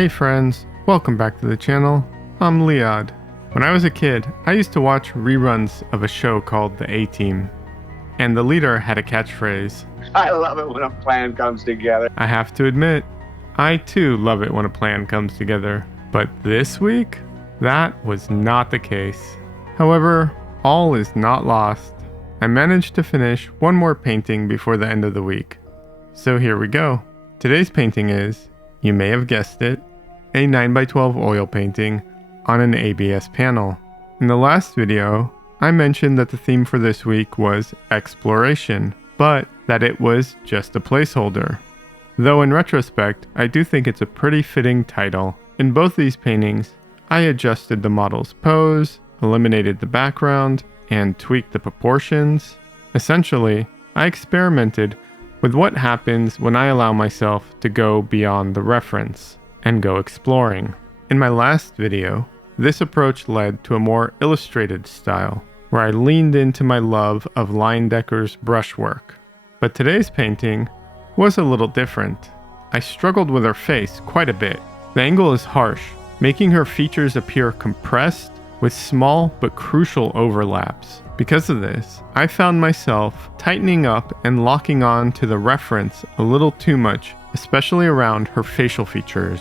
Hey friends, welcome back to the channel. I'm Leod. When I was a kid, I used to watch reruns of a show called The A-Team, and the leader had a catchphrase. I love it when a plan comes together. I have to admit, I too love it when a plan comes together. But this week, that was not the case. However, all is not lost. I managed to finish one more painting before the end of the week. So here we go. Today's painting is, you may have guessed it, a 9x12 oil painting on an ABS panel. In the last video, I mentioned that the theme for this week was exploration, but that it was just a placeholder. Though in retrospect, I do think it's a pretty fitting title. In both these paintings, I adjusted the model's pose, eliminated the background, and tweaked the proportions. Essentially, I experimented with what happens when I allow myself to go beyond the reference and go exploring. In my last video, this approach led to a more illustrated style, where I leaned into my love of Leyendecker's brushwork. But today's painting was a little different. I struggled with her face quite a bit. The angle is harsh, making her features appear compressed with small but crucial overlaps. Because of this, I found myself tightening up and locking on to the reference a little too much, especially around her facial features.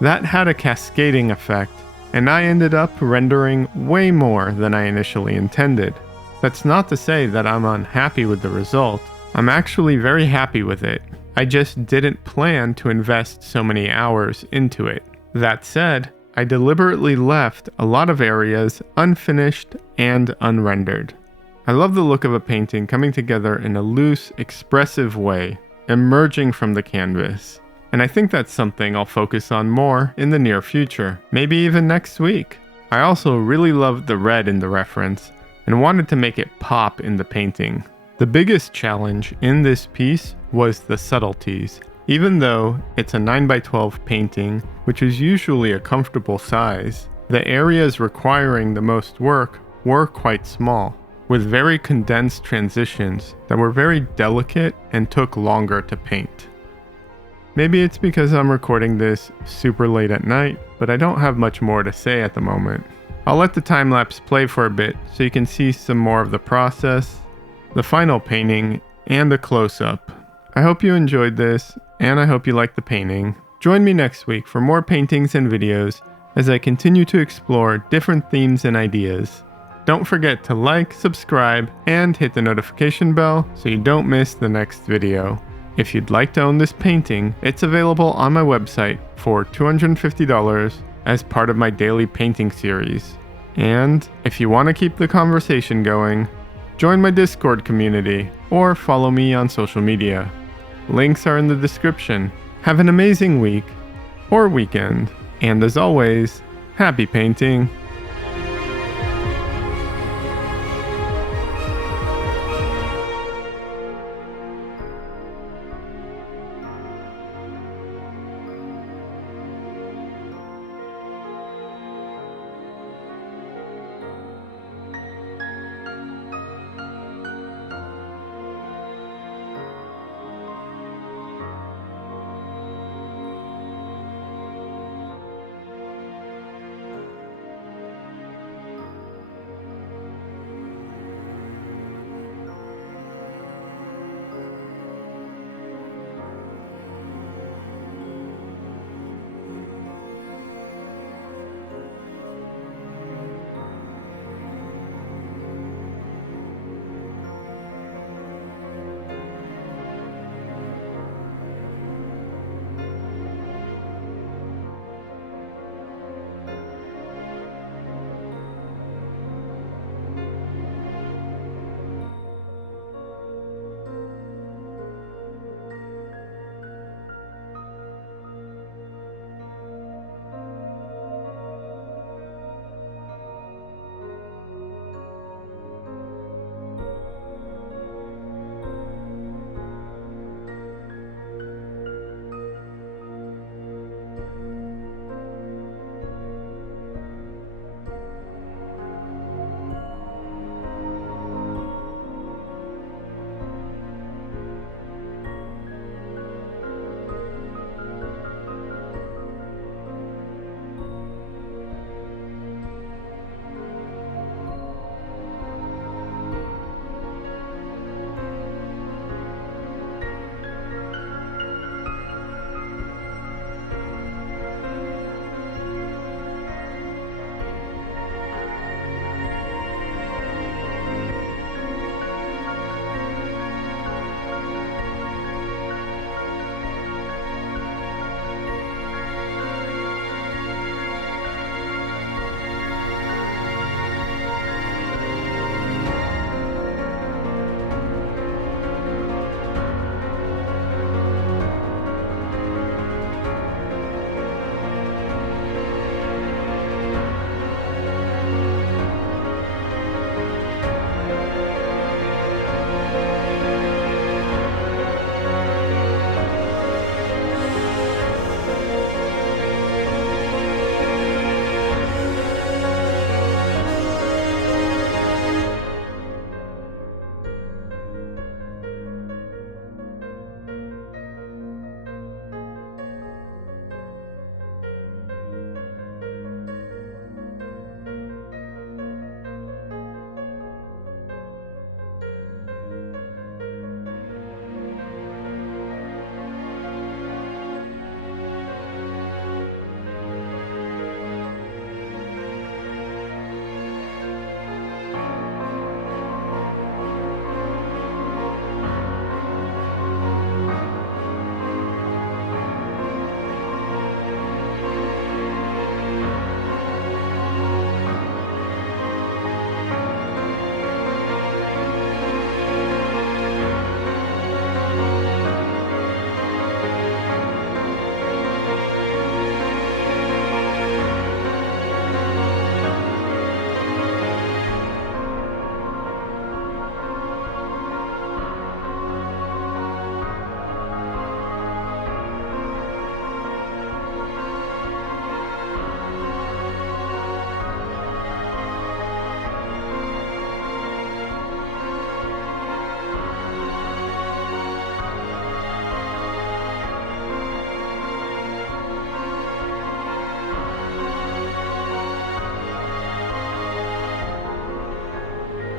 That had a cascading effect, and I ended up rendering way more than I initially intended. That's not to say that I'm unhappy with the result. I'm actually very happy with it. I just didn't plan to invest so many hours into it. That said, I deliberately left a lot of areas unfinished and unrendered. I love the look of a painting coming together in a loose, expressive way, emerging from the canvas. And I think that's something I'll focus on more in the near future, maybe even next week. I also really loved the red in the reference and wanted to make it pop in the painting. The biggest challenge in this piece was the subtleties. Even though it's a 9x12 painting, which is usually a comfortable size, the areas requiring the most work were quite small, with very condensed transitions that were very delicate and took longer to paint. Maybe it's because I'm recording this super late at night, but I don't have much more to say at the moment. I'll let the time-lapse play for a bit so you can see some more of the process, the final painting, and a close-up. I hope you enjoyed this, and I hope you liked the painting. Join me next week for more paintings and videos as I continue to explore different themes and ideas. Don't forget to like, subscribe, and hit the notification bell so you don't miss the next video. If you'd like to own this painting, it's available on my website for $250 as part of my daily painting series. And if you want to keep the conversation going, join my Discord community or follow me on social media. Links are in the description. Have an amazing week or weekend, and as always, happy painting!